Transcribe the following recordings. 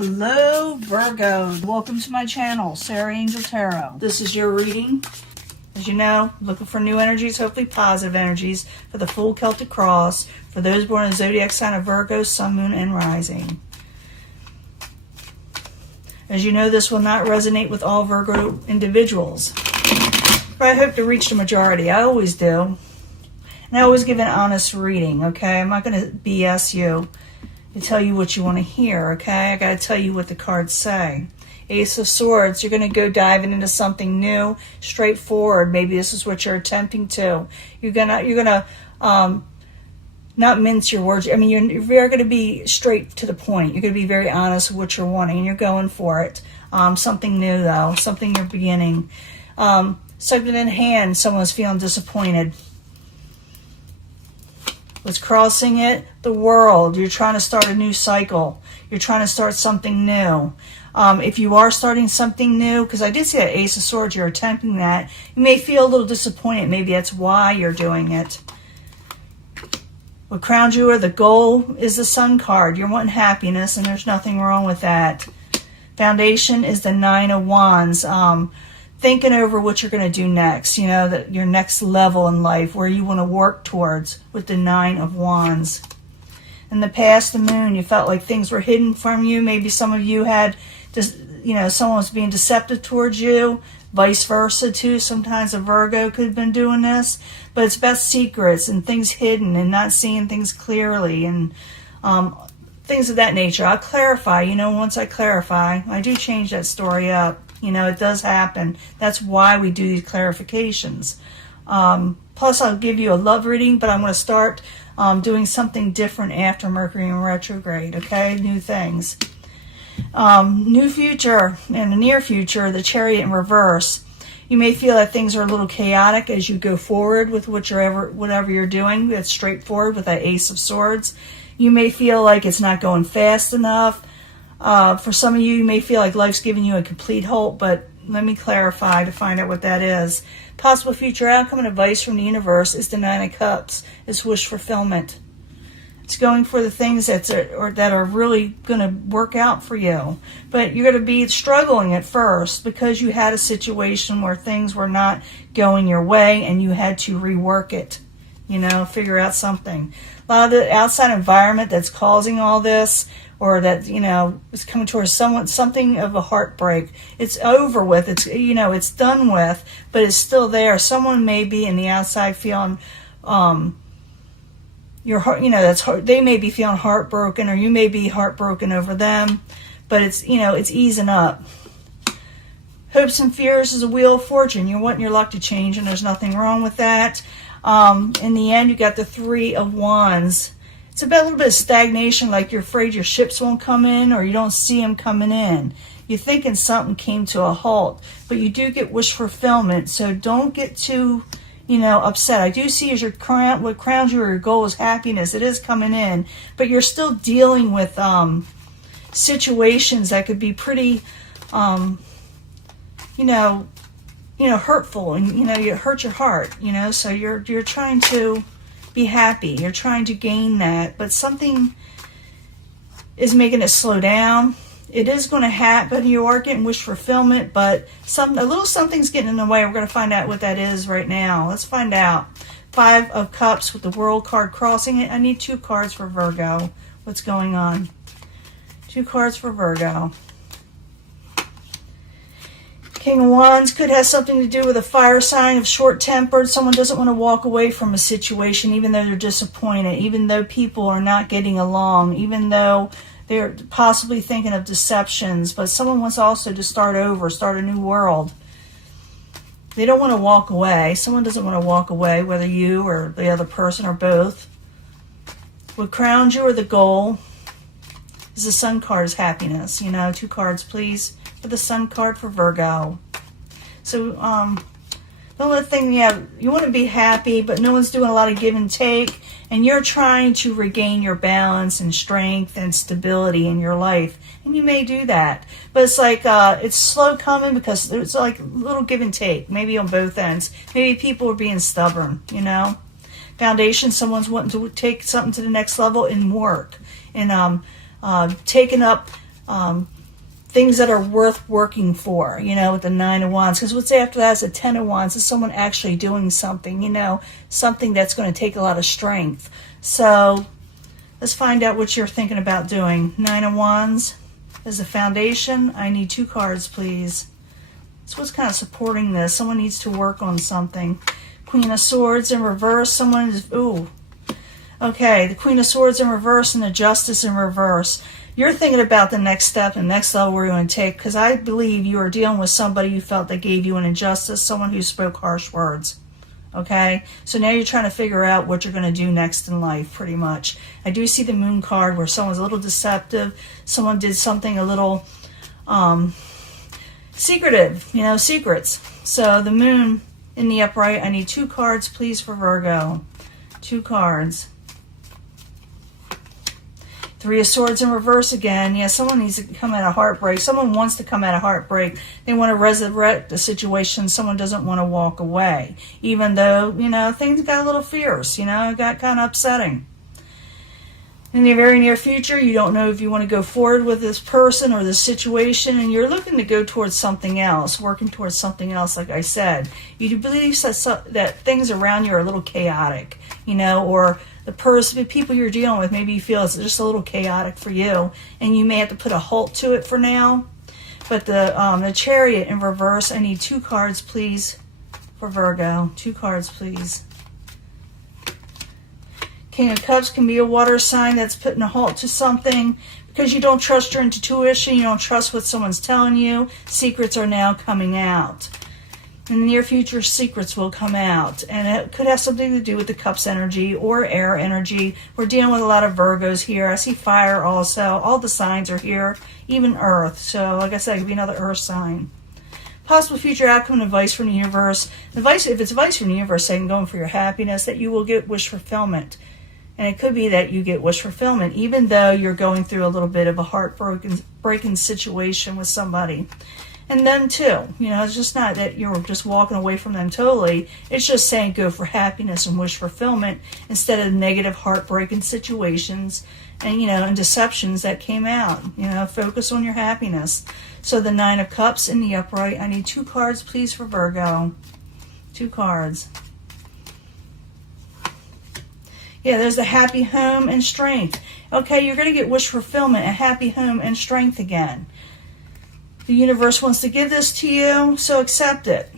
Hello Virgo, welcome to my channel, Sarah Angel Tarot. This is your reading. As you know, looking for new energies, hopefully positive energies, for the full Celtic cross, for those born in the zodiac sign of Virgo, Sun, Moon, and Rising. As you know, this will not resonate with all Virgo individuals, but I hope to reach the majority. I always do. And I always give an honest reading, okay? I'm not going to BS you and tell you what you want to hear, okay? I got to tell you what the cards say. Ace of Swords, you're going to go diving into something new, straightforward. Maybe this is what you're attempting to. You're gonna not mince your words. I mean, you're going to be straight to the point. You're going to be very honest with what you're wanting, and you're going for it. Something new, though. Something you're beginning. Something in hand, someone's feeling disappointed. What's crossing it? The World. You're trying to start a new cycle. You're trying to start something new. If you are starting something new, because I did see that Ace of Swords, you're attempting that, you may feel a little disappointed. Maybe that's why you're doing it. What crowns you are the goal is the Sun card. You're wanting happiness, and there's nothing wrong with that. Foundation is the Nine of Wands. Thinking over what you're going to do next, you know, that your next level in life, where you want to work towards with the Nine of Wands. In the past, the Moon, you felt like things were hidden from you. Maybe some of you had just, you know, someone was being deceptive towards you. Vice versa, too. Sometimes a Virgo could have been doing this. But it's about secrets and things hidden and not seeing things clearly and things of that nature. I'll clarify, you know, once I clarify, I do change that story up. You know, it does happen. That's why we do these clarifications. Plus, I'll give you a love reading, but I'm going to start doing something different after Mercury in retrograde, okay? New things. New future, in the near future, the Chariot in reverse. You may feel that things are a little chaotic as you go forward with whatever you're doing. That's straightforward with that Ace of Swords. You may feel like it's not going fast enough. For some of you, you may feel like life's giving you a complete halt, but let me clarify to find out what that is. Possible future outcome and advice from the universe is the Nine of Cups. It's wish fulfillment. It's going for the things that are really going to work out for you. But you're going to be struggling at first because you had a situation where things were not going your way and you had to rework it. You know, figure out something. A lot of the outside environment that's causing all this, or that, you know, is coming towards something of a heartbreak. It's over with. It's, you know, it's done with, but it's still there. Someone may be in the outside feeling, your heart, you know, they may be feeling heartbroken, or you may be heartbroken over them, but it's, you know, it's easing up. Hopes and fears is a wheel of fortune. You're wanting your luck to change, and there's nothing wrong with that. In the end, you got the Three of Wands. It's about a little bit of stagnation, like you're afraid your ships won't come in, or you don't see them coming in. You're thinking something came to a halt, but you do get wish fulfillment, so don't get too, you know, upset. I do see as what crowns you or your goal is happiness. It is coming in, but you're still dealing with situations that could be pretty, you know, hurtful, and, you know, you hurt your heart, you know, so you're trying to be happy. You're trying to gain that, but something is making it slow down. It is going to happen. You are getting wish fulfillment, but a little something's getting in the way. We're going to find out what that is right now. Let's find out. Five of Cups with the World card crossing it. I need 2 cards for Virgo. What's going on? 2 cards for Virgo. King of Wands could have something to do with a fire sign of short-tempered. Someone doesn't want to walk away from a situation even though they're disappointed, even though people are not getting along, even though they're possibly thinking of deceptions. But someone wants also to start over, start a new world. They don't want to walk away. Someone doesn't want to walk away, whether you or the other person or both. What crowns you or the goal is the Sun card is happiness. You know, 2 cards, please. For the Sun card for Virgo. So, the only thing, you want to be happy, but no one's doing a lot of give and take, and you're trying to regain your balance and strength and stability in your life, and you may do that. But it's like, it's slow coming because it's like a little give and take, maybe on both ends. Maybe people are being stubborn, you know. Foundation, someone's wanting to take something to the next level in work, and taking up things that are worth working for, you know, with the 9 of Wands. Because what's after that is the 10 of Wands. Is someone actually doing something, you know, something that's going to take a lot of strength. So let's find out what you're thinking about doing. 9 of Wands is the foundation. I need 2 cards, please. So what's kind of supporting this? Someone needs to work on something. Queen of Swords in reverse. Someone is, ooh. Okay, the Queen of Swords in reverse and the Justice in reverse. You're thinking about the next step and next level we're going to take, because I believe you are dealing with somebody you felt that gave you an injustice, someone who spoke harsh words. Okay, so now you're trying to figure out what you're going to do next in life, pretty much. I do see the Moon card where someone's a little deceptive, someone did something a little secretive, you know, secrets. So the Moon in the upright, I need 2 cards, please, for Virgo. 2 cards. 3 of Swords in reverse again. Yeah, someone needs to come out of heartbreak. Someone wants to come out of heartbreak. They want to resurrect the situation. Someone doesn't want to walk away. Even though, you know, things got a little fierce, you know, it got kind of upsetting. In the very near future, you don't know if you want to go forward with this person or this situation, and you're looking to go towards something else, working towards something else, like I said. You believe that things around you are a little chaotic, you know, or the people you're dealing with, maybe you feel it's just a little chaotic for you, and you may have to put a halt to it for now. But the Chariot in reverse, I need 2 cards, please, for Virgo. 2 cards, please. King of Cups can be a water sign that's putting a halt to something because you don't trust your intuition, you don't trust what someone's telling you. Secrets are now coming out. In the near future, secrets will come out, and it could have something to do with the Cups energy or air energy. We're dealing with a lot of Virgos here. I see fire also. All the signs are here, even Earth. So, like I said, it could be another Earth sign. Possible future outcome advice from the universe. Advice, if it's advice from the universe saying going for your happiness, that you will get wish fulfillment. And it could be that you get wish fulfillment, even though you're going through a little bit of a heartbreaking situation with somebody. And them too. You know, it's just not that you're just walking away from them totally. It's just saying go for happiness and wish fulfillment instead of negative heartbreaking situations and, you know, and deceptions that came out. You know, focus on your happiness. So the 9 of Cups in the upright. I need 2 cards, please, for Virgo. 2 cards. Yeah, there's the happy home and strength. Okay, you're going to get wish fulfillment, a happy home and strength again. The universe wants to give this to you, so accept it.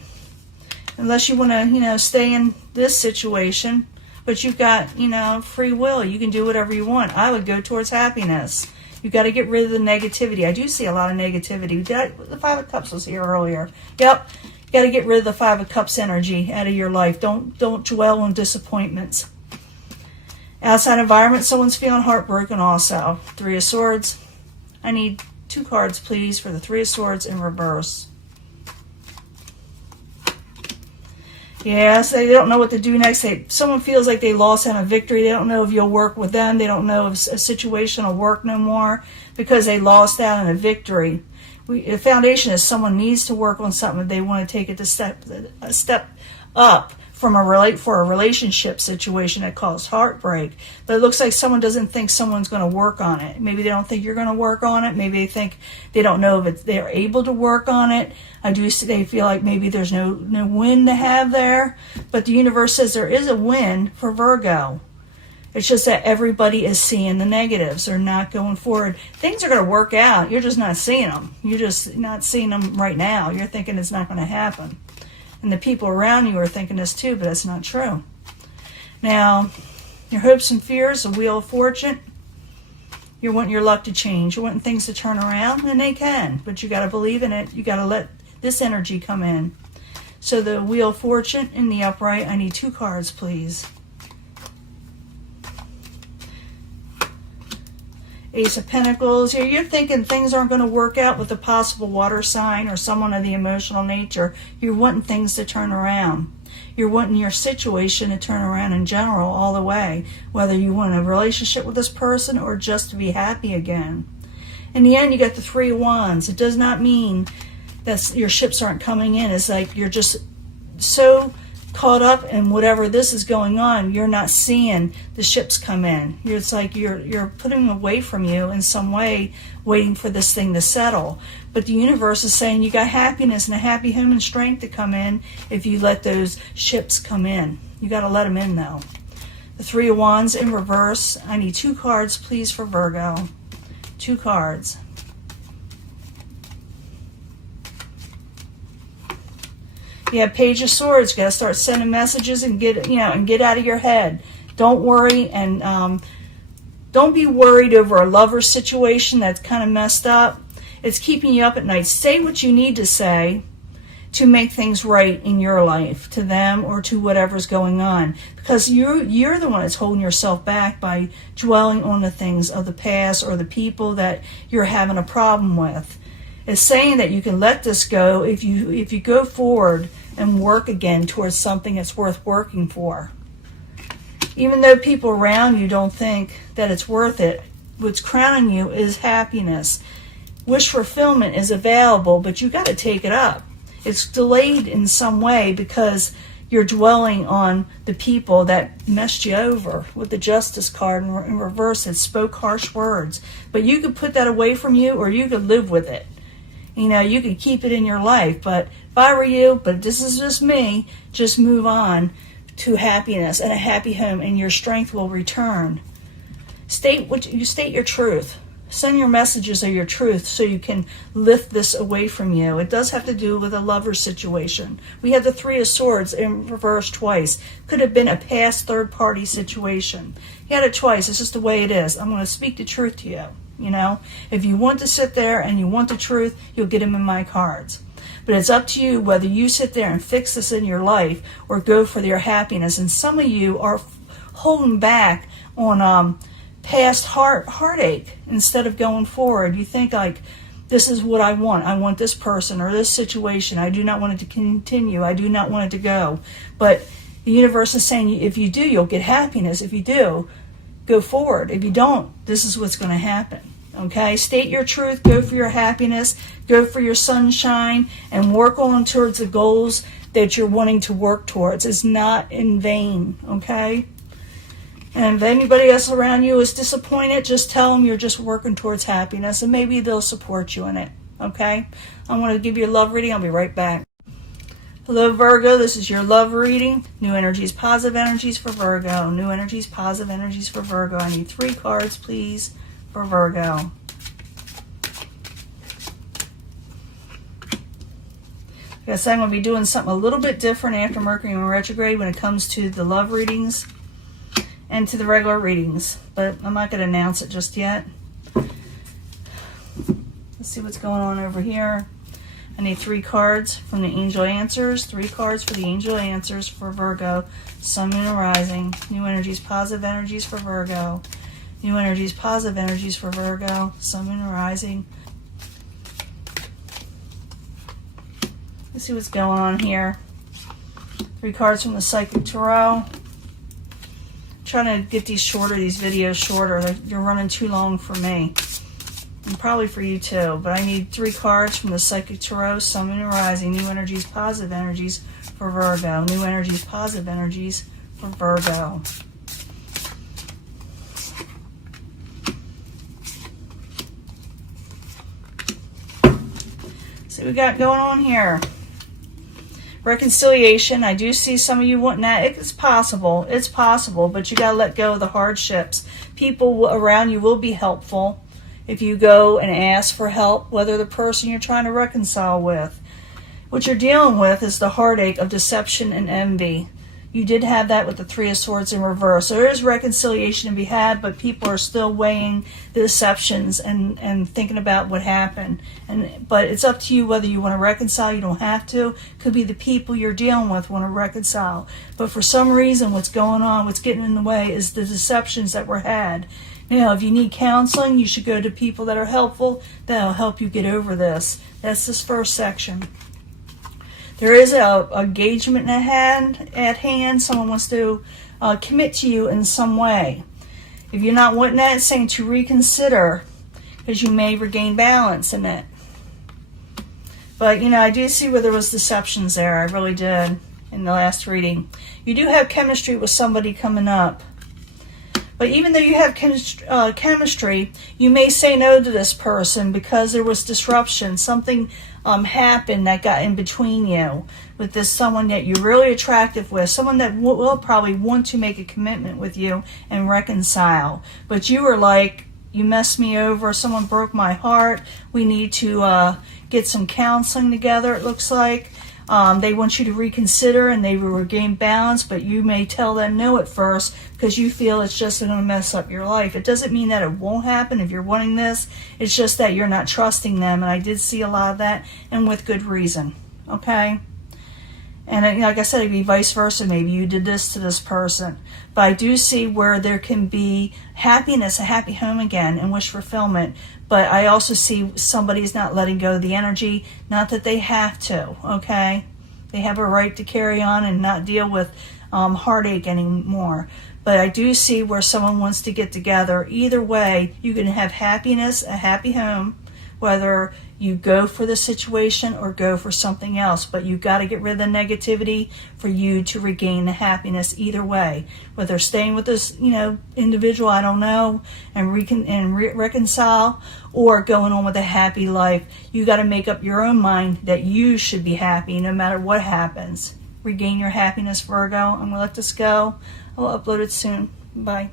Unless you want to, you know, stay in this situation, but you've got, you know, free will. You can do whatever you want. I would go towards happiness. You've got to get rid of the negativity. I do see a lot of negativity. The 5 of Cups was here earlier. Yep. You got to get rid of the 5 of Cups energy out of your life. Don't dwell on disappointments. Outside environment, someone's feeling heartbroken also. 3 of Swords. I need 2 cards, please, for the 3 of Swords in reverse. Yes, they don't know what to do next. Someone feels like they lost out on victory. They don't know if you'll work with them. They don't know if a situation will work no more because they lost out on a victory. The foundation is someone needs to work on something. They want to take it a step up for a relationship situation that caused heartbreak. But it looks like someone doesn't think someone's going to work on it. Maybe they don't think you're going to work on it. Maybe they think they don't know if they're able to work on it. They feel like maybe there's no win to have there. But the universe says there is a win for Virgo. It's just that everybody is seeing the negatives. They're not going forward. Things are going to work out. You're just not seeing them. You're just not seeing them right now. You're thinking it's not going to happen. And the people around you are thinking this too, but that's not true. Now, your hopes and fears, the Wheel of Fortune, you're wanting your luck to change. You're wanting things to turn around, and they can. But you got to believe in it. You got to let this energy come in. So the Wheel of Fortune in the upright, I need 2 cards, please. Ace of Pentacles. You're thinking things aren't going to work out with a possible water sign or someone of the emotional nature. You're wanting things to turn around. You're wanting your situation to turn around in general all the way, whether you want a relationship with this person or just to be happy again. In the end, you got the 3 of Wands. It does not mean that your ships aren't coming in. It's like you're just so caught up in whatever this is going on. You're not seeing the ships come in. It's like you're putting them away from you in some way, waiting for this thing to settle. But the universe is saying you got happiness and a happy home and strength to come in if you let those ships come in. You got to let them in, though. The Three of Wands in reverse. I need 2 cards, please, for Virgo. 2 cards. You have Page of Swords. You got to start sending messages and get out of your head. Don't worry, and don't be worried over a lover situation that's kind of messed up. It's keeping you up at night. Say what you need to say to make things right in your life, to them or to whatever's going on, because you're the one that's holding yourself back by dwelling on the things of the past or the people that you're having a problem with. It's saying that you can let this go if you go forward and work again towards something that's worth working for. Even though people around you don't think that it's worth it, what's crowning you is happiness. Wish fulfillment is available, but you got to take it up. It's delayed in some way because you're dwelling on the people that messed you over. With the Justice card in reverse, it spoke harsh words. But you could put that away from you, or you could live with it. You could keep it in your life. But if I were you, but this is just me, just move on to happiness and a happy home, and your strength will return. State your truth. Send your messages of your truth so you can lift this away from you. It does have to do with a lover situation. We had the Three of Swords in reverse twice. Could have been a past third-party situation. You had it twice. It's just the way it is. I'm going to speak the truth to you. If you want to sit there and you want the truth, you'll get them in my cards. But it's up to you whether you sit there and fix this in your life or go for your happiness. And some of you are holding back on past heartache instead of going forward. You think like, this is what I want. I want this person or this situation. I do not want it to continue. I do not want it to go. But the universe is saying if you do, you'll get happiness. If you do, go forward. If you don't, this is what's going to happen. Okay? State your truth. Go for your happiness. Go for your sunshine and work on towards the goals that you're wanting to work towards. It's not in vain. Okay? And if anybody else around you is disappointed, just tell them you're just working towards happiness, and maybe they'll support you in it. Okay? I want to give you a love reading. I'll be right back. Hello, Virgo. This is your love reading. New energies, positive energies for Virgo. New energies, positive energies for Virgo. I need 3 cards, please, for Virgo. Like I said, I'm going to be doing something a little bit different after Mercury in retrograde when it comes to the love readings and to the regular readings, but I'm not going to announce it just yet. Let's see what's going on over here. I need 3 cards from the Angel Answers. 3 cards for the Angel Answers for Virgo, Sun, Moon, and Rising. New energies, positive energies for Virgo. New energies, positive energies for Virgo, Sun, Moon, and Rising. Let's see what's going on here. 3 cards from the Psychic Tarot. Trying to get these videos shorter. They're running too long for me, and probably for you too. But I need 3 cards from the Psychic Tarot, Sun, Moon, and Rising. New energies, positive energies for Virgo. New energies, positive energies for Virgo. See what we got going on here. Reconciliation. I do see some of you wanting that. It's possible, but you got to let go of the hardships. People around you will be helpful if you go and ask for help, whether the person you're trying to reconcile with. What you're dealing with is the heartache of deception and envy. You did have that with the Three of Swords in reverse. So there is reconciliation to be had, but people are still weighing the deceptions and thinking about what happened. But it's up to you whether you want to reconcile. You don't have to. Could be the people you're dealing with want to reconcile. But for some reason, what's going on, what's getting in the way is the deceptions that were had. If you need counseling, you should go to people that are helpful. That'll help you get over this. That's this first section. There is an engagement at hand. Someone wants to commit to you in some way. If you're not wanting that, it's saying to reconsider, because you may regain balance in it. But, I do see where there was deceptions there. I really did. in the last reading. You do have chemistry with somebody coming up. But even though you have chemistry, you may say no to this person because there was disruption. Something happened that got in between you with this someone that you're really attractive with, someone that will probably want to make a commitment with you and reconcile. But you were like, you messed me over, someone broke my heart, we need to get some counseling together, it looks like. They want you to reconsider and they will regain balance, but you may tell them no at first because you feel it's just going to mess up your life. It doesn't mean that it won't happen if you're wanting this. It's just that you're not trusting them, and I did see a lot of that, and with good reason. Okay? And like I said, it'd be vice versa. Maybe you did this to this person. But I do see where there can be happiness, a happy home again, and wish fulfillment. But I also see somebody's not letting go of the energy. Not that they have to, okay? They have a right to carry on and not deal with heartache anymore. But I do see where someone wants to get together. Either way, you can have happiness, a happy home, whether you go for the situation or go for something else. But you've got to get rid of the negativity for you to regain the happiness either way. Whether staying with this, individual, I don't know, and reconcile, or going on with a happy life. You got to make up your own mind that you should be happy no matter what happens. Regain your happiness, Virgo. I'm going to let this go. I'll upload it soon. Bye.